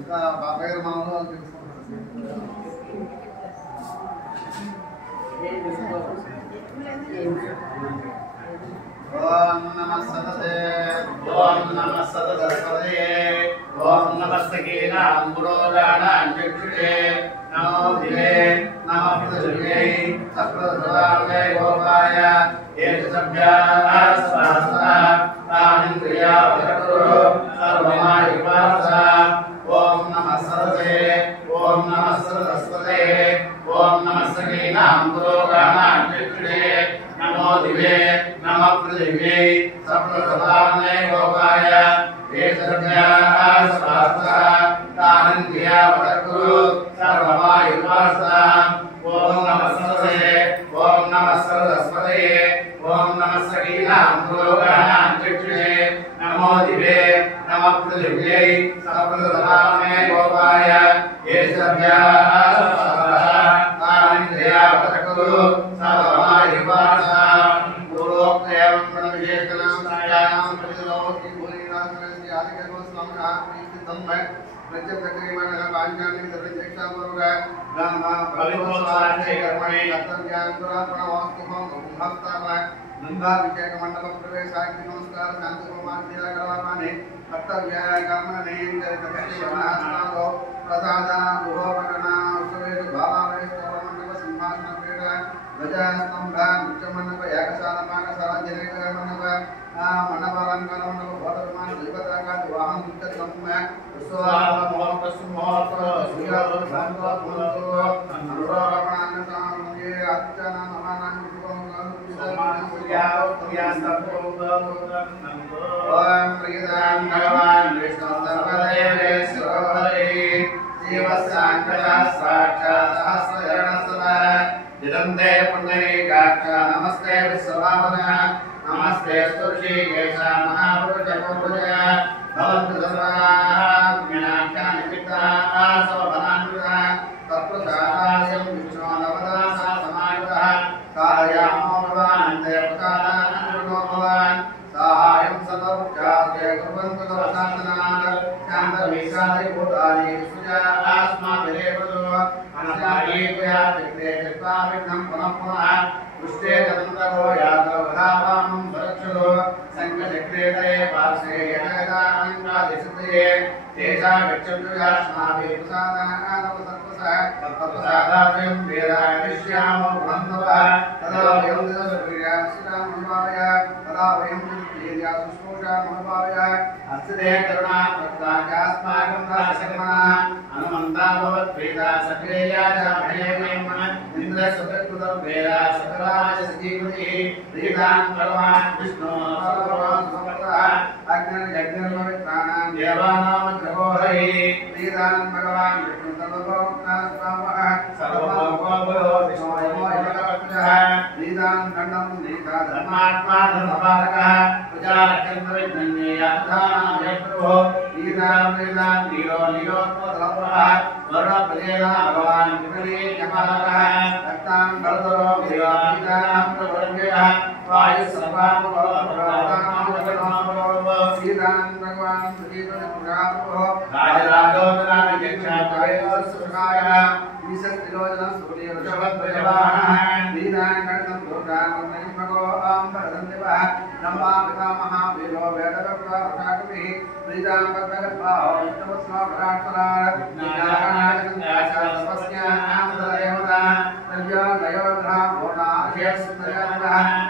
ओम नमः सतते ओम नमः सतते ओम नमस्तकीनां पुरोजानां चक्षुषे नमो दिवे नमः पृथिव्यै सप्रदाय गोपाय एतसभ्याः स्वाहा तानिन्द्रिया वरकुरु सर्वमायुवासा ओम नमः सतते ओम नमः सरस्वते ओम नमस्तकीनां पुरोजानां चक्षुषे नमो दिवे नमः पृथिव्यै सप्रदाय गोपाय एतसभ्याः स्वाहा तानिन्द्रिया वरकुरु सर्वमायुवासा ओम नमः सतते ओम नमः सरस्वते ओम नमस्तकीनां पुरोजानां चक्षुषे नमो दिवे नमः पृथिव्यै सप्रदाय गोपाय एतसभ्याः स्वाहा तानिन्द्रिया वरकुरु सर्वमायुवासा पूर्वोक्तम् प्रणविशेषणं सायां प्रतिलोकी भूरिनाथनस्य आदिकर्मस्वामिनः प्रीतितम् प्रत्यक्षक्रियमाणः पाञ्चालिक सर्वचक्षापूर्वक ब्रह्म भविष्यवाणी कर्मणि कर्तव्यान् पुराणवास्तुभं भक्ताः नन्दाभिषेकमण्डप प्रवेशाग्नि नमस्कार शान्तिहोमाद्यागरामानि कर्तव्याय कर्मणि कर्तव्यवर्णास्नादो प्रसादा गुहोपकरणा उत्सवेषु भावावेस्तवमण्डप सिंहासनपीठ ध्वजस्तम्भा नृत्यमण्डप यागशाला जनकमण्डप मंडपालंकार मंडप भोदरमान देवताका वाहन दुर्गम उत्सवाल मोहकसु मोहक सुयाल भांगो भंगो अनुरापणान सामये अर्चना नमनान विभवं सुयाओ सुयास्तभो ओम प्रियदान भगवान विष्णु सर्वदेवेश्वर हरे जीवसांकरा साक्षात् सहस्रजनसदा दिदन्ते पुण्डरीकाक्ष नमस्ते विश्वभावना नमस्ते स्तुषी केशा महापुरुष पूजा भवन्तु सर्वाः ज्ञानाख्यानि चित्ताः स्वबलान्विता तत्प्रसादास्यं विष्णो नवदासा समायुतः कारयामो भवानन्ते प्रसादानन्दो भवान् साहाय्यं सर्वोपचार्ये कुर्वन्तु तवशासनात् शान्तविशालि भूतानि सुजा अस्माभिरेवतु अनशायीत्वया चित्ते चित्वा विघ्नं पुनः पुनः दृष्टे तदन्तरो यादवधावामं सुरक्षतो संकचक्रेतये पार्श्वे यजदानङ्गादिशुद्धये तेषा गच्छन्तु यास्माभिः प्रसादानवसर्पसः तत्प्रसादाभ्यं वेदायिष्यामो ब्रह्मवः तदा वयं दिवसप्रियासितां अनुभावय तदा वयं वीर्या शुश्रूषा अनुभावय हस्ते करुणा प्रत्यास्माकं दासकमना हनुमन्ता भवत्प्रीता सक्रिया च भयेम इन्द्रसुतकृतं वेदा सकलाय सजीवति प्रीतान् भगवान् विष्णु सर्वभूतः अग्निर्यज्ञर्पवित्राणां देवानां ग्रहो हरिः प्रीतान् भगवान् विष्णु सर्वभूताः स्वामः सर्वभूतो विष्णु प्रीतान् खण्डं नीता धर्मात्मा धर्मपालकः प्रजालक्षन्विज्ञेयाधानामयप्रभो प्रीतान् नीरो नीरोत्पदलभः वर्णप्रजेना भगवान् विपरीतपालकः रक्तान् भरतरो वीरान् प्रवर्गयः वायुसर्वानुभवप्रदानामजनामो सीतान् भगवान् सुजीवनपुरापो राजराजोदनाविचक्षातायोस्सुखायः ईशस्तिलोचनं सूर्यवृषभध्वजवाहनः वीरान् कर्णं दुर्गामन्यभगो अम्बरदन्दिवः ब्रह्मा पितामहः वीरो वेदव्रताकविः प्रीतान् पद्मगर्भाः विष्णुस्वाभराक्षराः विज्ञानाचार्यस्यान्तदेवता नव्योदयोधरा पूर्णाशयसुन्दरः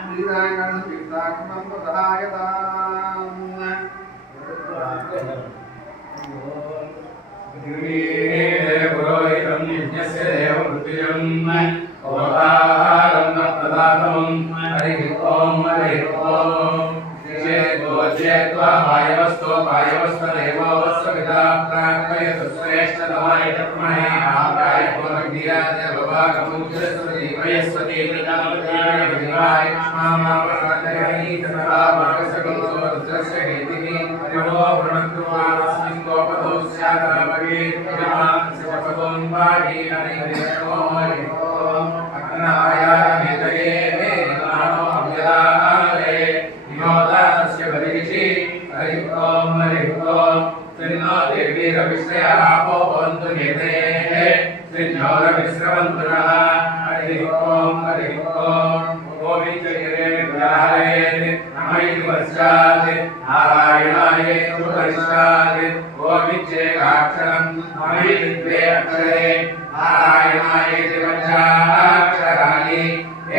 प्रीतान् कर्णं तीर्थाकमं सदायताम् पुरोहितं यज्ञस्य देवमृत्युजम् अवतारं तत्प्रदातमं हरिः ॐ चेत्वा वायवस्वदेवोऽवस्वपिता प्रार्थयतु श्रेष्ठतमाय तस्महे आप्याय पूर्वज्ञाय भवाकमुच्यस्वती वयस्वती प्रजापतिर्विवाय मामावसादयहि तथा मार्गसकलसोदस्य हेतिः नमो वृणन्तु मानस्मिन् गोपदो स्यादभगे यमानस्य पपदोन् पाहि हरिः ॐ अग्नाय हेतये नानो अव्यदाले विनोदास्य बलिषि हरिः ॐ तन्नो देवी रविश्रया विश्रवन्तुनः हरिः ॐ गोविन्दये व्याहरेत् नमैति पश्चात् नारायणाय सुपरिष्टात् गोविन्देकाक्षरम् नमैति द्वे अक्षरे नारायणायेति पञ्चाक्षराणि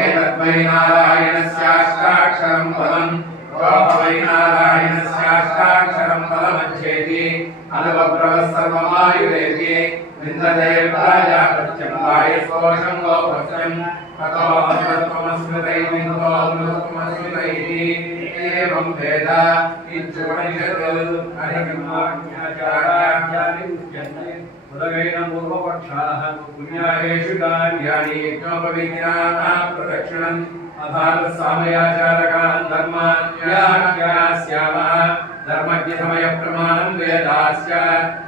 एतद्वै नारायणस्याष्टाक्षरम् पदम् वै नारायणस्याष्टाक्षरम् पदमच्छेति अनुपब्रवः सर्वमायुरेति विन्दते प्राजापत्यं स्कोशं गोपत्यं ततो अमृतमस्मृतैर्विन्दोऽमृतमस्मृतैः एवं वेद इत्युपनिषत् हरिकर्माज्ञाचार्याणि उच्यन्ते उदगेन पूर्वपक्षाः पुण्याहेषु कार्याणि यज्ञोपवीतिनाः प्रदक्षिणम् अथासामयाचारकान् धर्माज्ञास्यामः धर्मज्ञ समय प्रमाणं वेदास्य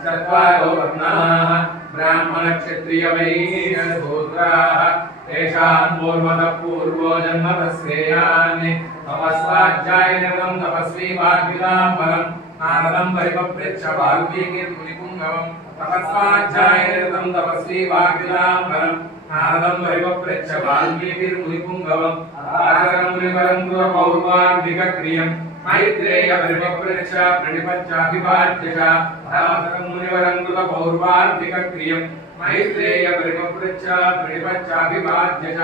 चत्वारो वर्णाः ब्राह्मणक्षत्रिय वैश्यशूद्राः तेषां पूर्वतः पूर्वो जन्म तस्येयान् तपस्वाध्यायनिरतं तपस्वी वाग्विदाम्बरं नारदं परिपप्रेच्छ वाल्मीकिर्मुनिपुङ्गवं तपस्वाध्यायनिरतं तपस्वी वाग्विदाम्बरं नारदं परिपप्रेच्छ वाल्मीकिर्मुनिपुङ्गवं आचरं मुनिवरं पौर्वान्विकक्रियं मैत्रेय परिपप्रेच्छ प्रणिपच्चाभिवाद्य च आचरं मुनिवरं पौर्वान्विकक्रियं मैत्रेय परिपप्रेच्छ प्रणिपच्चाभिवाद्य च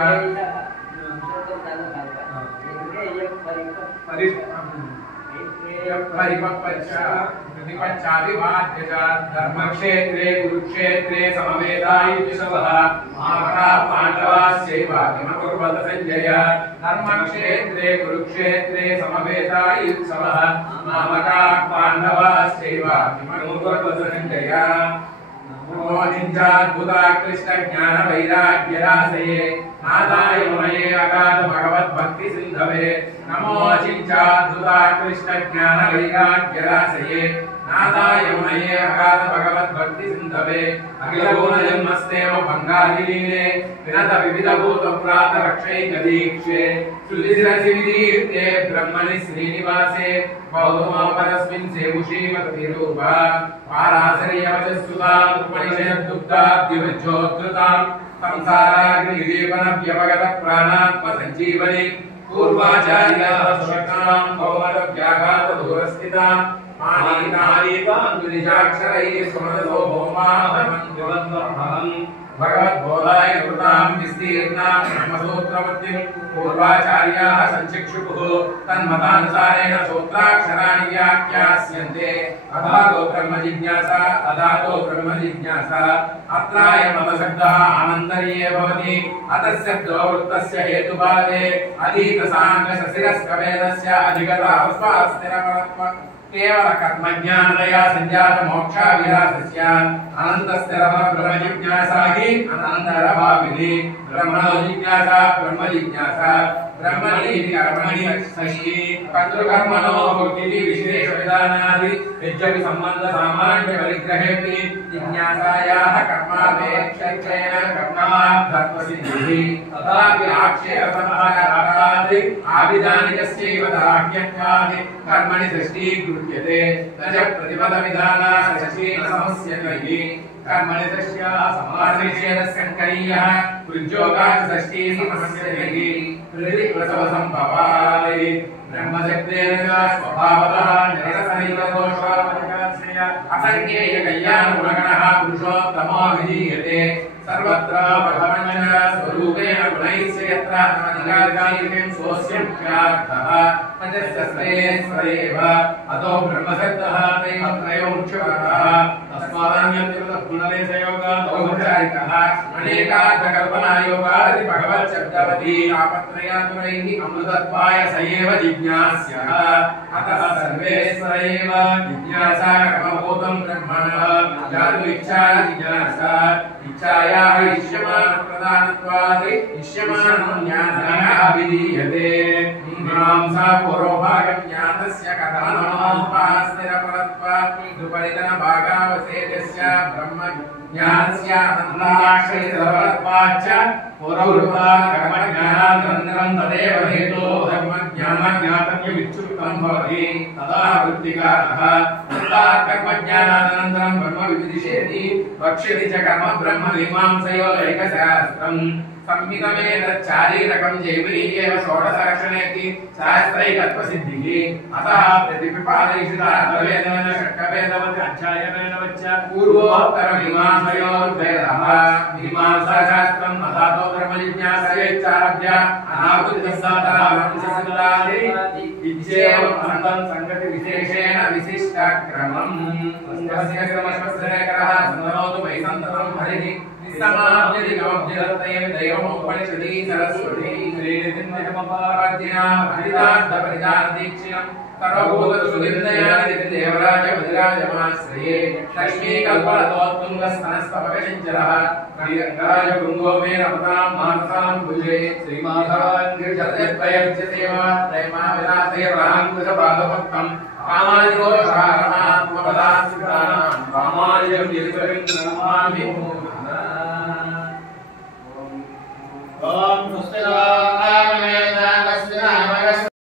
धर्मक्षेत्रे कुरुक्षेत्रे समवेतायुत्सवः महामना पाण्डवास्यैव किमकुर्वत संजय धर्मक्षेत्रे कुरुक्षेत्रे समवेतायुत्सवः महामना पाण्डवास्यैव किमकुर्वत संजय कृष्णज्ञानवैराग्यराशये नादाय मुनये अगाध भगवद्भक्ति सिन्धवे नमो चिञ्चाद्भुता कृष्णज्ञानवैराग्यराशये नादाय मुनये अगाध भगवद्भक्ति सिन्धवे अखिलभुवनजन्मस्तेव बङ्गालीने विनत विविधभूतप्रात रक्षैकदीक्षे श्रुतिशिरसि विदीर्ते ब्रह्मणि श्रीनिवासे बौद्धमापरस्मिन् सेवुषीमततिरूपा पाराशर्यवचस्तुताम् उपनिषद्दुग्धाद्युज्योद्धृताम् संसाराग्निदीपनव्यपगतप्राणात्मसञ्जीवनि पूर्वाचार्याः सुषक्ताम् भवमदव्याघातदूरस्थिताम् मानीनानीतान्दुनिजाक्षरैः सुमनसो भौमाहमन्त्रिवन्दमहम् भगवद्बोधाय कृतां विस्तीर्णां ब्रह्मसूत्रवृत्तिं पूर्वाचार्याः संशिक्षुः तन्मतानुसारेण सूत्राक्षराणि व्याख्यास्यन्ते अथातो ब्रह्मजिज्ञासा अत्रायमपशब्दः आनन्तर्ये भवति अतस्य शब्दोवृत्तस्य हेतुभावे अधीतसाङ्गशशिरस्कवेदस्य अधिगतास्वास्थिरपरत्व केवल कर्मज्ञानदया संजात मोक्षाभिलाषस्य अनन्तस्थिरः ब्रह्मजिज्ञासा हि अनन्तरभाविनी ब्रह्मणो जिज्ञासा ब्रह्मजिज्ञासा ब्रह्मणि कर्मणि षष्ठी कर्तृकर्मणो भुक्तिः विशेषविधानादि यद्यपि सम्बन्ध सामान्य परिग्रहेऽपि जिज्ञासायाः कर्मापेक्षेण कर्मार्थत्वसिद्धिः तथापि आक्षेपसंहारात् आभिधानिकस्यैव तार्क्यत्वात् कर्मणि षष्ठी गृह्यते न च प्रतिपदविधाना षष्ठी समस्यते कर्मणि षष्ट्या समासेनस्करणीयः उद्योगात् षष्ठी समस्यते प्रसवसम्भवात् ब्रह्मशब्देन स्वभावतः निरसनैव दोषापरिहास्य असङ्ख्येय कल्याणगुणगणः पुरुषोत्तमो विधीयते सर्वत्र भगवञ्च स्वरूपेण गुणैस्य यत्र अधिकारिकायिकं स्वस्यर्थः पञ्चस्ते स्वरेव अतो ब्रह्मशब्दः त्रयोमुख्यपरः तस्मादन्यत्र गुणलेशयोगात् औपचारिकः अनेकार्थकल्पनायोगादि भगवच्छब्दवती तापत्रयात्मैः अमृतत्वाय स एव जिज्ञास्यः अतः सर्वेश्वरैव जिज्ञासा कर्मभूतं ब्रह्मणः जातु इच्छा जिज्ञासा इच्छायाः इष्यमानप्रदानत्वात् इष्यमानं ज्ञानः विधीयते मीमांसा पूर्वभागं ज्ञातस्य कथानामुपास्तिरपरत्वादुपरितनभागावसेदस्य ब्रह्म ज्ञानस्य अनन्ताक्षरितपरत्वाच्च पूर्वभागकर्मज्ञानानन्तरं तदेव हेतो धर्मज्ञानज्ञातव्यमित्युक्तं भवति तदा वृत्तिकारः तस्मात् कर्मज्ञानानन्तरं ब्रह्मविदिशेति वक्ष्यति च कर्म ब्रह्म मीमांसयोरेकशास्त्रम् संहितमेतच्चारीरकं जैवरीयेव षोडशलक्षणेति शास्त्रैकत्वसिद्धिः अतः प्रतिपिपादयिषितार्थवेदेन षट्कभेदवत् अध्यायवेदवच्च पूर्वोत्तरमीमांसयोर्भेदः मीमांसाशास्त्रम् अथातो ब्रह्मजिज्ञासयैश्चारभ्य अनाहुतिसिद्धान्तिसिद्धादि इत्येवम् अनन्तं संगतिविशेषेण विशिष्टक्रमम् तस्य क्रमश्वस्यकरः सन्दनोतु वै सन्ततं हरिः समाप्यति कमब्धिरत्तयं दैवमुपनिषदि सरस्वती श्रीनिधिन्दिकमपाराज्ञा हरितार्थपरिधानदीक्षिणं सर्वभूतसुनिर्दयानिधि देवराजमधिराजमाश्रये लक्ष्मीकल्पलतोत्तुङ्गस्तनस्तपकसिञ्चरः श्रीरङ्गराजभृङ्गो मे रमतां मानसां भुजे श्रीमाधवान्यजतेद्वयस्य सेवा त्रयमाविलासैर्राङ्कुशपादभक्तम् कामादिदोषहारमात्मपदाश्रितानां कामादिजं निर्विघ्नं नमामि। ओम स्वस्ति